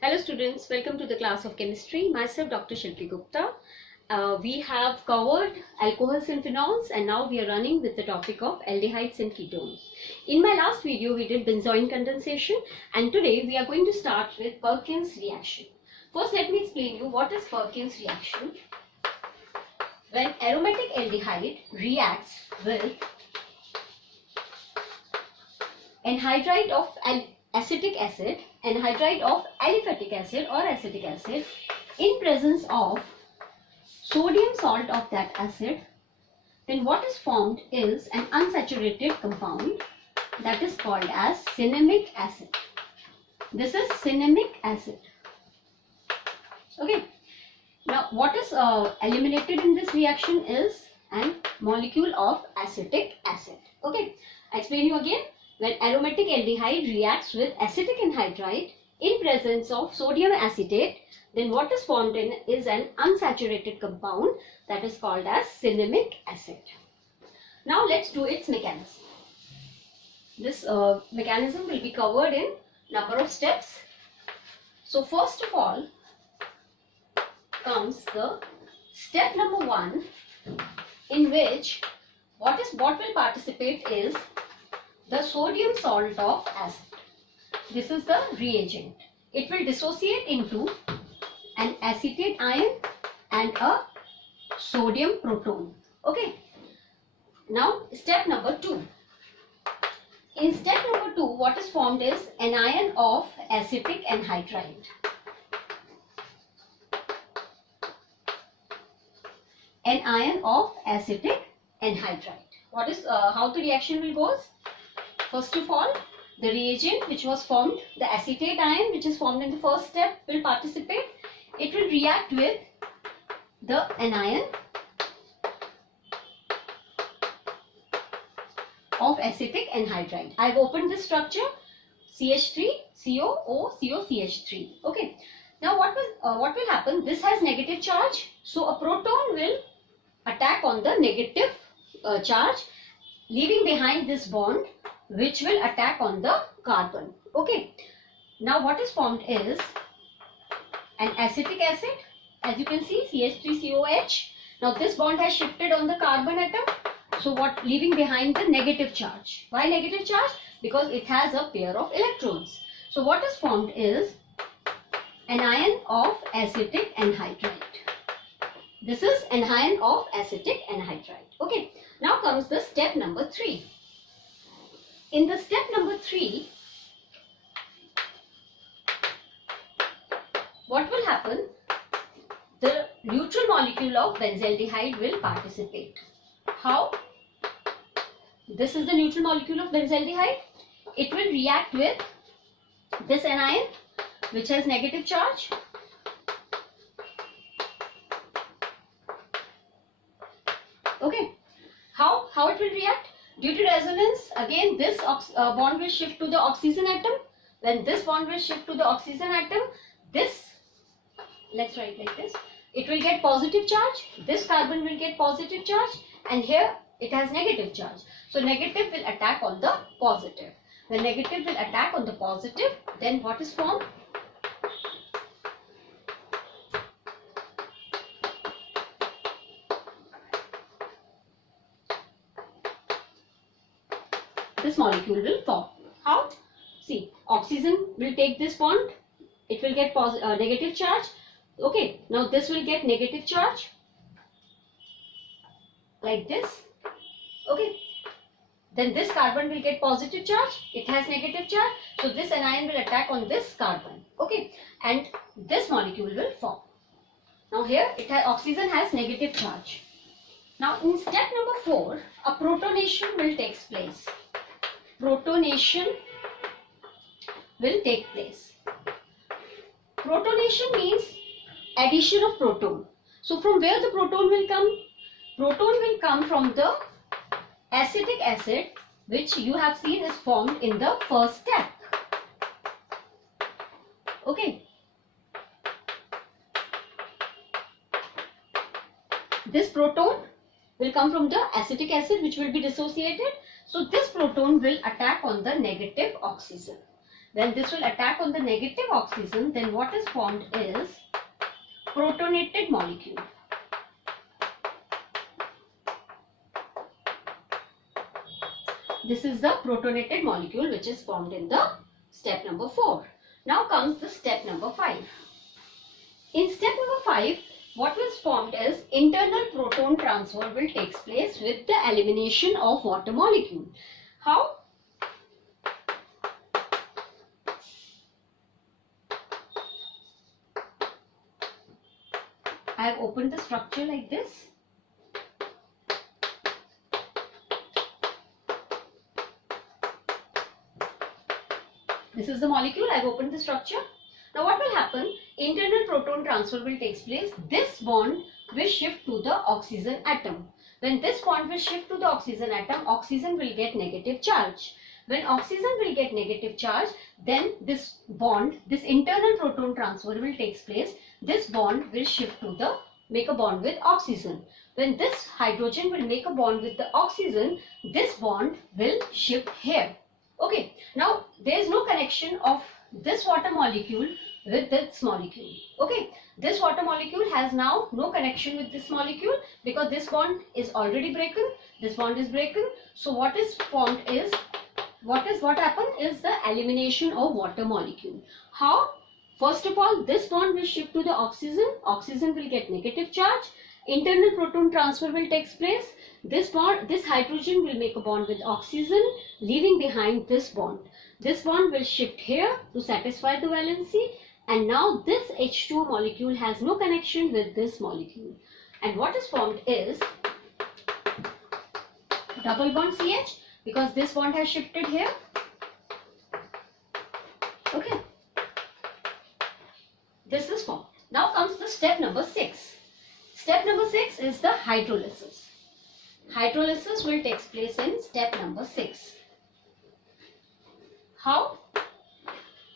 Hello students, welcome to the class of chemistry. Myself Dr. Shilpi Gupta. We have covered alcohols and phenols and now we are running with the topic of aldehydes and ketones. In my last video we did benzoin condensation and today we are going to start with Perkins reaction. First let me explain you what is Perkins reaction. When aromatic aldehyde reacts with anhydride of acetic acid, anhydride of aliphatic acid or acetic acid in presence of sodium salt of that acid, then what is formed is an unsaturated compound that is called as cinnamic acid. This is cinnamic acid. Okay. Now what is eliminated in this reaction is an molecule of acetic acid. Okay. I explain you again. When aromatic aldehyde reacts with acetic anhydride in presence of sodium acetate, then what is formed in is an unsaturated compound that is called as cinnamic acid. Now let's do its mechanism. This mechanism will be covered in number of steps. So first of all comes the step number 1, in which what will participate is the sodium salt of acid. This is the reagent. It will dissociate into an acetate ion and a sodium proton. Okay. Now step number 2. In step number 2, what is formed is anion of acetic anhydride. Anion of acetic anhydride. What is how the reaction will go? First of all, the reagent which was formed, the acetate ion which is formed in the first step will participate. It will react with the anion of acetic anhydride. I have opened this structure CH3, CO, COCH3. Okay. Now what will happen? This has negative charge. So a proton will attack on the negative charge, leaving behind this bond which will attack on the carbon. Okay. Now what is formed is an acetic acid. As you can see, CH3COH. Now this bond has shifted on the carbon atom. So what, leaving behind the negative charge. Why negative charge? Because it has a pair of electrons. So what is formed is anion of acetic anhydride. This is anion of acetic anhydride. Okay. Now comes the step number 3. In the step number 3, what will happen? The neutral molecule of benzaldehyde will participate. How? This is the neutral molecule of benzaldehyde. It will react with this anion which has negative charge. Okay. How it will react? Due to resonance, again this bond will shift to the oxygen atom. When this bond will shift to the oxygen atom, this, let's write like this, it will get positive charge. This carbon will get positive charge and here it has negative charge. So negative will attack on the positive. When negative will attack on the positive, then what is formed? This molecule will form. How? See, oxygen will take this bond. It will get negative charge. Okay. Now this will get negative charge. Like this. Okay. Then this carbon will get positive charge. It has negative charge. So this anion will attack on this carbon. Okay. And this molecule will form. Now here oxygen has negative charge. Now in step number 4, a protonation will take place. Protonation will take place. Protonation means addition of proton. So from where the proton will come? Proton will come from the acetic acid which you have seen is formed in the first step. Okay. This proton will come from the acetic acid which will be dissociated. So this proton will attack on the negative oxygen. When this will attack on the negative oxygen, then what is formed is protonated molecule. This is the protonated molecule which is formed in the step number 4. Now comes the step number 5. In step number 5, what was formed is internal proton transfer will take place with the elimination of water molecule. How? I have opened the structure like this. This is the molecule. I have opened the structure. Now what will happen? Internal proton transfer will take place. This bond will shift to the oxygen atom. When this bond will shift to the oxygen atom, oxygen will get negative charge. When oxygen will get negative charge, then this bond, this internal proton transfer will take place. This bond will shift to the, make a bond with oxygen. When this hydrogen will make a bond with the oxygen, this bond will shift here. Okay, now there is no connection of this water molecule with this molecule. Okay, this water molecule has now no connection with this molecule because this bond is already broken. This bond is broken. So what is formed is, what happened is the elimination of water molecule. How? First of all, this bond will shift to the oxygen. Oxygen will get negative charge. Internal proton transfer will take place. This bond, this hydrogen will make a bond with oxygen, leaving behind this bond. This bond will shift here to satisfy the valency, and now this H2 molecule has no connection with this molecule. And what is formed is double bond CH, because this bond has shifted here. Okay. This is formed. Now comes the step number 6. Step number 6 is the hydrolysis. Hydrolysis will take place in step number 6. How?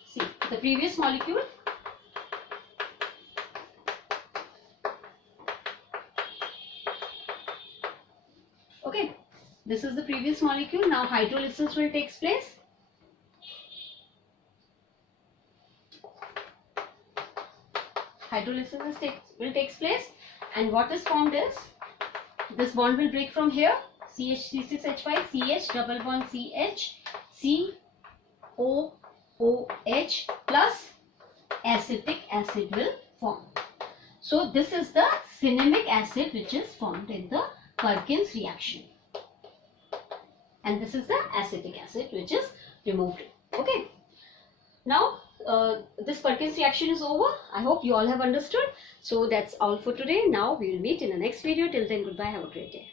See, the previous molecule. Okay, this is the previous molecule. Now hydrolysis will take place. Hydrolysis will take place, and what is formed is, this bond will break from here, CH3CH5, CH, double bond CH, COOH plus acetic acid will form. So this is the cinnamic acid which is formed in the Perkins reaction. And this is the acetic acid which is removed. Okay. Now this Perkins reaction is over. I hope you all have understood. So that's all for today. Now we will meet in the next video. Till then, goodbye. Have a great day.